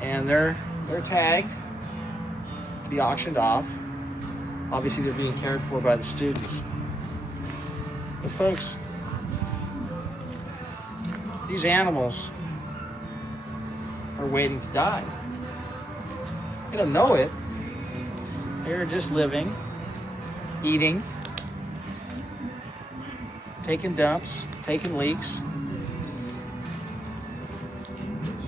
and they're tagged to be auctioned off. Obviously, they're being cared for by the students. But folks, these animals are waiting to die. They don't know it. They're just living, eating, taking dumps, taking leaks,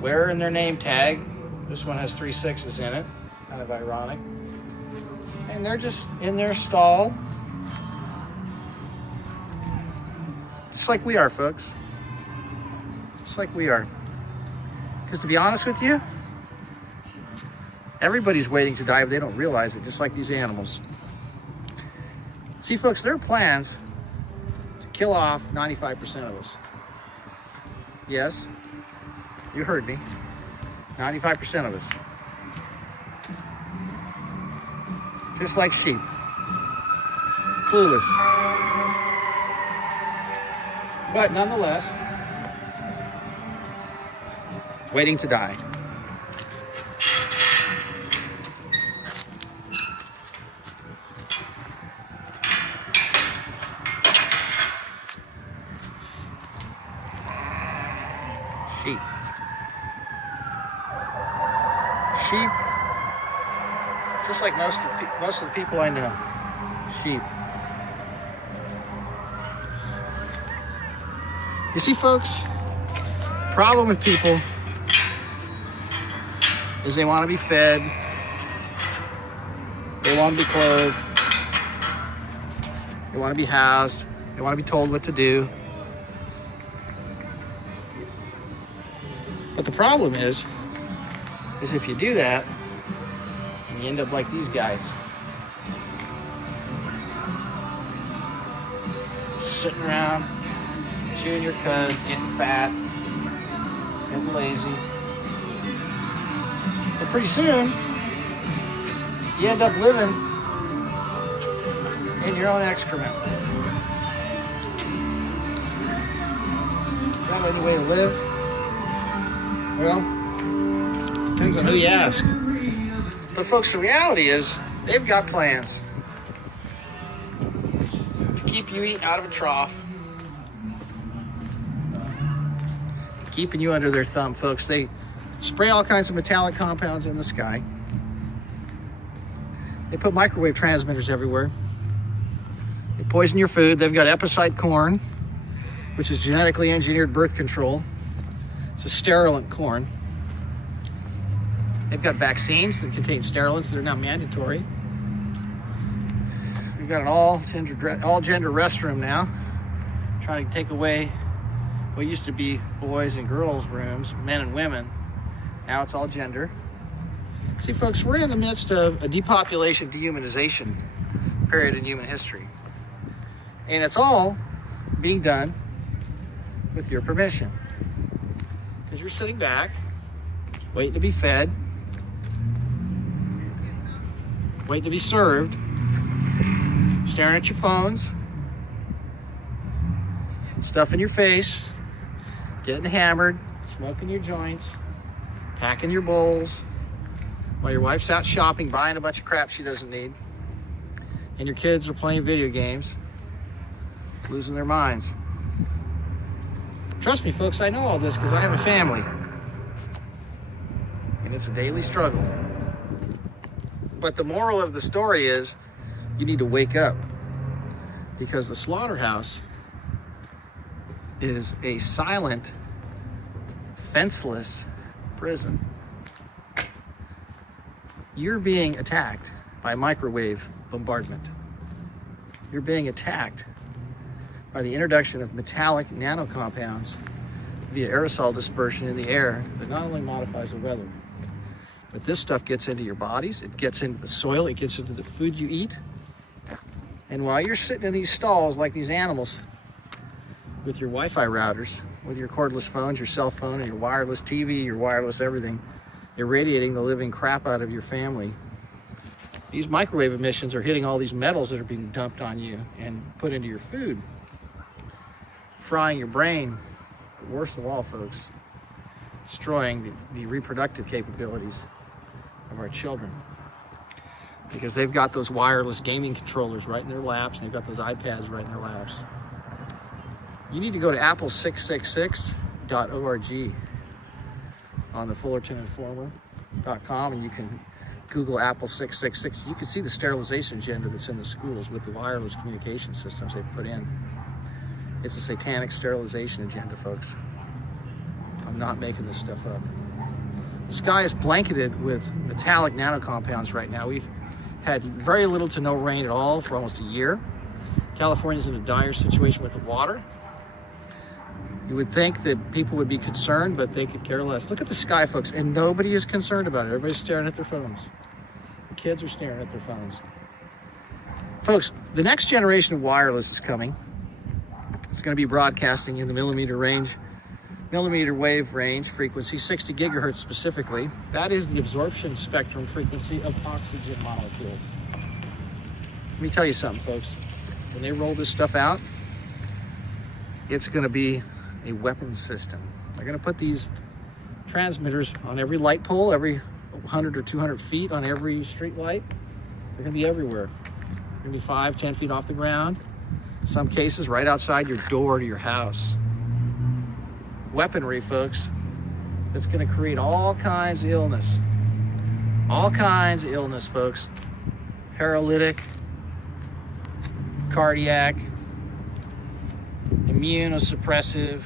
wearing their name tag. This one has 3 6s in it, kind of ironic. And they're just in their stall, just like we are, folks. Just like we are. Because to be honest with you, everybody's waiting to die, but they don't realize it, just like these animals. See, folks, there are plans to kill off 95% of us. Yes, you heard me. 95% of us. Just like sheep. Clueless. But nonetheless, waiting to die. Sheep. Sheep, just like most of the people I know. Sheep. You see, folks, the problem with people is they want to be fed, they want to be clothed, they want to be housed, they want to be told what to do. But the problem is if you do that, and you end up like these guys, sitting around, chewing your cud, getting fat, getting lazy. But pretty soon, you end up living in your own excrement. Is that any way to live? Well, depends on who you ask. But folks, the reality is they've got plans to keep you eating out of a trough, keeping you under their thumb, folks. They spray all kinds of metallic compounds in the sky. They put microwave transmitters everywhere. They poison your food. They've got epicite corn, which is genetically engineered birth control. It's a sterilant corn. They've got vaccines that contain sterilants that are now mandatory. We've got an all-gender restroom now, trying to take away what used to be boys and girls rooms, men and women. Now it's all gender. See, folks, we're in the midst of a depopulation, dehumanization period in human history. And it's all being done with your permission. Because you're sitting back, waiting to be fed, waiting to be served, staring at your phones, stuffing your face, getting hammered, smoking your joints, packing your bowls, while your wife's out shopping, buying a bunch of crap she doesn't need, and your kids are playing video games, losing their minds. Trust me, folks, I know all this because I have a family, and it's a daily struggle. But the moral of the story is you need to wake up, because the slaughterhouse is a silent, fenceless prison. You're being attacked by microwave bombardment. You're being attacked by the introduction of metallic nanocompounds via aerosol dispersion in the air that not only modifies the weather, but this stuff gets into your bodies, it gets into the soil, it gets into the food you eat. And while you're sitting in these stalls like these animals with your Wi-Fi routers, with your cordless phones, your cell phone, and your wireless TV, your wireless everything, irradiating the living crap out of your family, these microwave emissions are hitting all these metals that are being dumped on you and put into your food, frying your brain. But worst of all, folks, destroying the reproductive capabilities of our children, because they've got those wireless gaming controllers right in their laps, and they've got those iPads right in their laps. You need to go to apple666.org on the fullertoninformer.com, and you can Google Apple 666. You can see the sterilization agenda that's in the schools with the wireless communication systems they've put in. It's a satanic sterilization agenda, folks. I'm not making this stuff up. The sky is blanketed with metallic nanocompounds right now. We've had very little to no rain at all for almost a year. California's in a dire situation with the water. You would think that people would be concerned, but they could care less. Look at the sky, folks, and nobody is concerned about it. Everybody's staring at their phones. The kids are staring at their phones. Folks, the next generation of wireless is coming. It's going to be broadcasting in the millimeter wave range frequency, 60 gigahertz specifically. That is the absorption spectrum frequency of oxygen molecules. Let me tell you something, folks. When they roll this stuff out, it's going to be a weapons system. They're going to put these transmitters on every light pole, every 100 or 200 feet on every street light. They're going to be everywhere. They're going to be 5, 10 feet off the ground. In some cases, right outside your door to your house. Weaponry, folks, that's going to create all kinds of illness. All kinds of illness, folks. Paralytic, cardiac, immunosuppressive,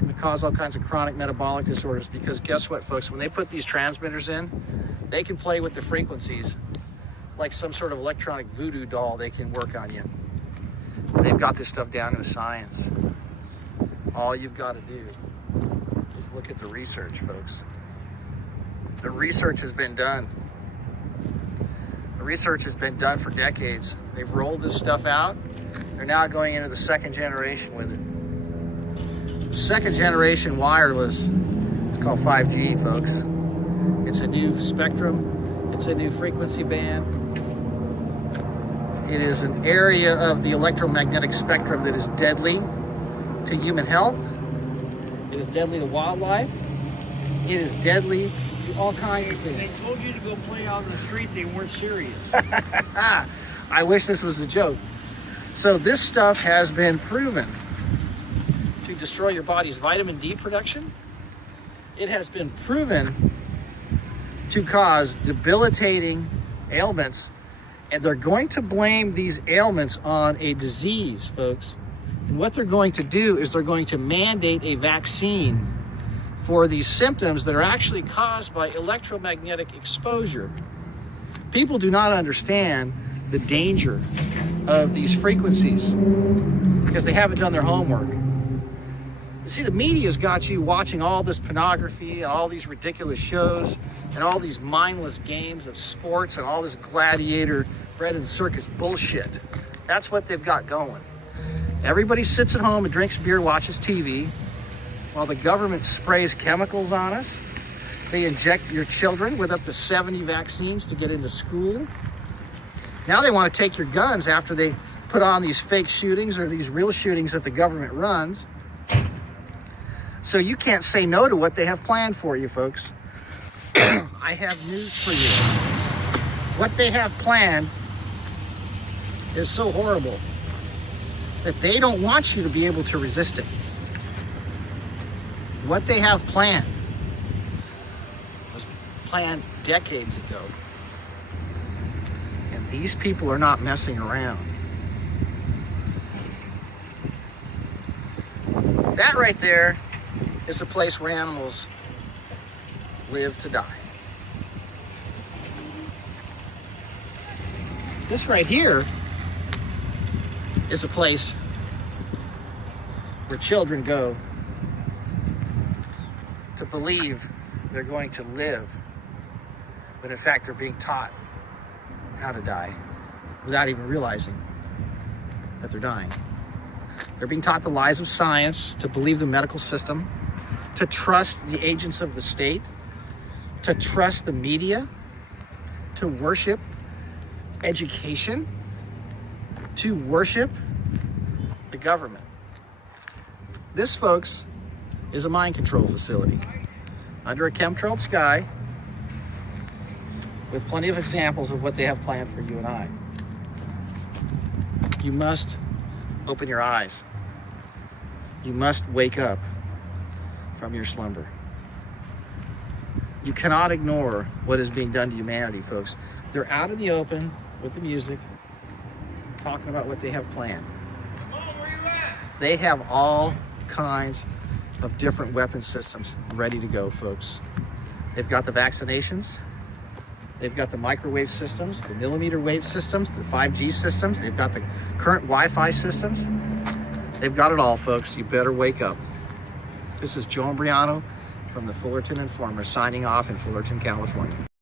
going to cause all kinds of chronic metabolic disorders, because guess what, folks? When they put these transmitters in, they can play with the frequencies like some sort of electronic voodoo doll. They can work on you. They've got this stuff down to a science. All you've got to do is look at the research, folks. The research has been done. The research has been done for decades. They've rolled this stuff out. They're now going into the second generation with it. The second generation wireless is called 5G, folks. It's a new spectrum. It's a new frequency band. It is an area of the electromagnetic spectrum that is deadly to human health. It is deadly to wildlife. It is deadly to all kinds of things. They told you to go play out in the street. They weren't serious. I wish this was a joke. So this stuff has been proven to destroy your body's vitamin D production. It has been proven to cause debilitating ailments, and they're going to blame these ailments on a disease, folks. And what they're going to do is they're going to mandate a vaccine for these symptoms that are actually caused by electromagnetic exposure. People do not understand the danger of these frequencies because they haven't done their homework. You see, the media's got you watching all this pornography and all these ridiculous shows and all these mindless games of sports and all this gladiator bread and circus bullshit. That's what they've got going. Everybody sits at home and drinks beer, watches TV, while the government sprays chemicals on us. They inject your children with up to 70 vaccines to get into school. Now they want to take your guns after they put on these fake shootings or these real shootings that the government runs. So you can't say no to what they have planned for you, folks. I have news for you. What they have planned is so horrible that they don't want you to be able to resist it. What they have planned was planned decades ago. And these people are not messing around. That right there is a place where animals live to die. This right here is a place where children go to believe they're going to live, but in fact they're being taught how to die without even realizing that they're dying. They're being taught the lies of science, to believe the medical system, to trust the agents of the state, to trust the media, to worship education, to worship the government. This, folks, is a mind control facility under a chemtrailed sky with plenty of examples of what they have planned for you and I. You must open your eyes. You must wake up from your slumber. You cannot ignore what is being done to humanity, folks. They're out in the open with the music, talking about what they have planned. They have all kinds of different weapon systems ready to go, folks. They've got the vaccinations. They've got the microwave systems, the millimeter wave systems, the 5G systems. They've got the current Wi-Fi systems. They've got it all, folks. You better wake up. This is Joe Imbriano from the Fullerton Informer signing off in Fullerton, California.